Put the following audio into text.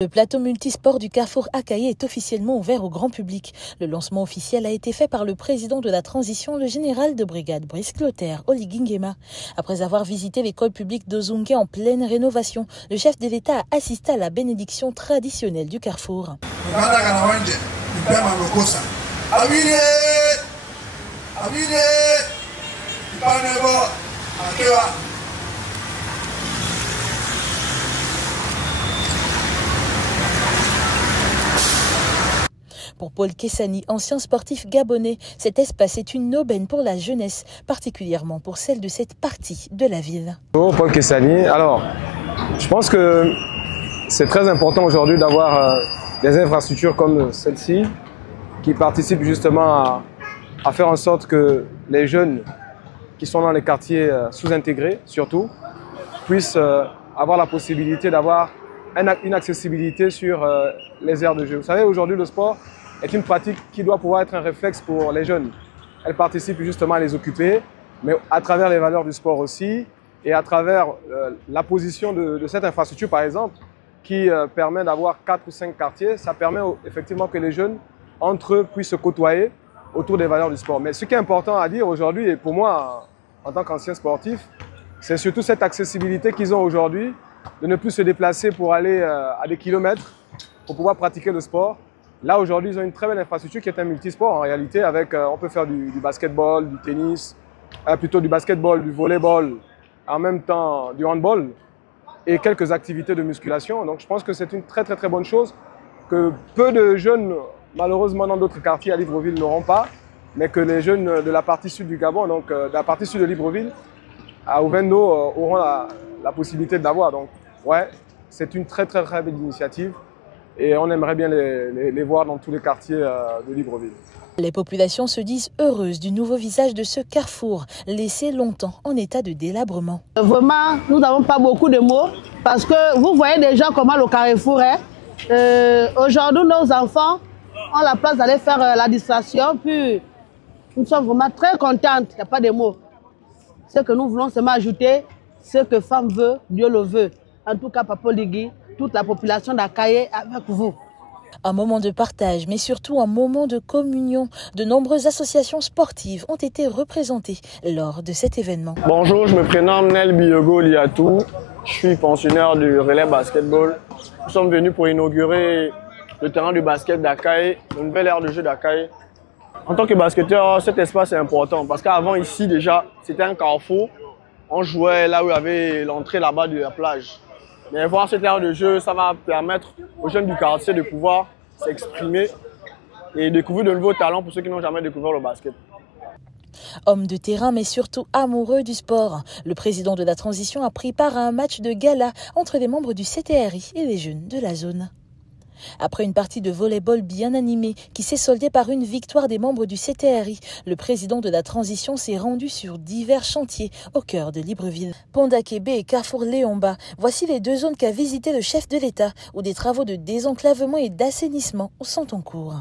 Le plateau multisport du Carrefour Akaye est officiellement ouvert au grand public. Le lancement officiel a été fait par le président de la transition, le général de brigade Brice Clotaire, Oligui Nguema. Après avoir visité l'école publique d'Ozungue en pleine rénovation, le chef de l'État a assisté à la bénédiction traditionnelle du Carrefour. Pour Paul Kessani, ancien sportif gabonais, cet espace est une aubaine pour la jeunesse, particulièrement pour celle de cette partie de la ville. Bonjour Paul Kessani, alors je pense que c'est très important aujourd'hui d'avoir des infrastructures comme celle-ci qui participent justement à faire en sorte que les jeunes qui sont dans les quartiers sous-intégrés surtout puissent avoir la possibilité d'avoir une accessibilité sur les aires de jeu. Vous savez, aujourd'hui le sport est une pratique qui doit pouvoir être un réflexe pour les jeunes. Elle participe justement à les occuper, mais à travers les valeurs du sport aussi, et à travers la position de cette infrastructure, par exemple, qui permet d'avoir 4 ou 5 quartiers. Ça permet effectivement que les jeunes, entre eux, puissent se côtoyer autour des valeurs du sport. Mais ce qui est important à dire aujourd'hui, et pour moi, en tant qu'ancien sportif, c'est surtout cette accessibilité qu'ils ont aujourd'hui, de ne plus se déplacer pour aller à des kilomètres, pour pouvoir pratiquer le sport. Là, aujourd'hui, ils ont une très belle infrastructure qui est un multisport en réalité. Avec, on peut faire du basketball, du tennis, plutôt du basketball, du volleyball, en même temps du handball et quelques activités de musculation. Donc je pense que c'est une très bonne chose que peu de jeunes, malheureusement dans d'autres quartiers à Libreville, n'auront pas, mais que les jeunes de la partie sud du Gabon, donc de la partie sud de Libreville, à Ovendo, auront la possibilité d'avoir. Donc ouais, c'est une très belle initiative. Et on aimerait bien les voir dans tous les quartiers de Libreville. Les populations se disent heureuses du nouveau visage de ce carrefour, laissé longtemps en état de délabrement. Vraiment, nous n'avons pas beaucoup de mots, parce que vous voyez déjà comment le carrefour est. Aujourd'hui, nos enfants ont la place d'aller faire la distraction, puis nous sommes vraiment très contentes, il n'y a pas de mots. Ce que nous voulons seulement ajouter, ce que femme veut, Dieu le veut. En tout cas, Papa Oligui, toute la population d'Akaye avec vous. Un moment de partage, mais surtout un moment de communion. De nombreuses associations sportives ont été représentées lors de cet événement. Bonjour, je me prénomme Nel Biogo Liatou. Je suis pensionnaire du relais basketball. Nous sommes venus pour inaugurer le terrain du basket d'Akaye, une nouvelle aire de jeu d'Akaye. En tant que basketteur, cet espace est important parce qu'avant ici déjà, c'était un carrefour. On jouait là où il y avait l'entrée là-bas de la plage. Mais voir cette aire de jeu, ça va permettre aux jeunes du quartier de pouvoir s'exprimer et découvrir de nouveaux talents pour ceux qui n'ont jamais découvert le basket. Homme de terrain, mais surtout amoureux du sport, le président de la transition a pris part à un match de gala entre les membres du CTRI et les jeunes de la zone. Après une partie de volleyball bien animée qui s'est soldée par une victoire des membres du CTRI, le président de la transition s'est rendu sur divers chantiers au cœur de Libreville. Pondakébé et Carrefour Léomba, voici les deux zones qu'a visité le chef de l'État où des travaux de désenclavement et d'assainissement sont en cours.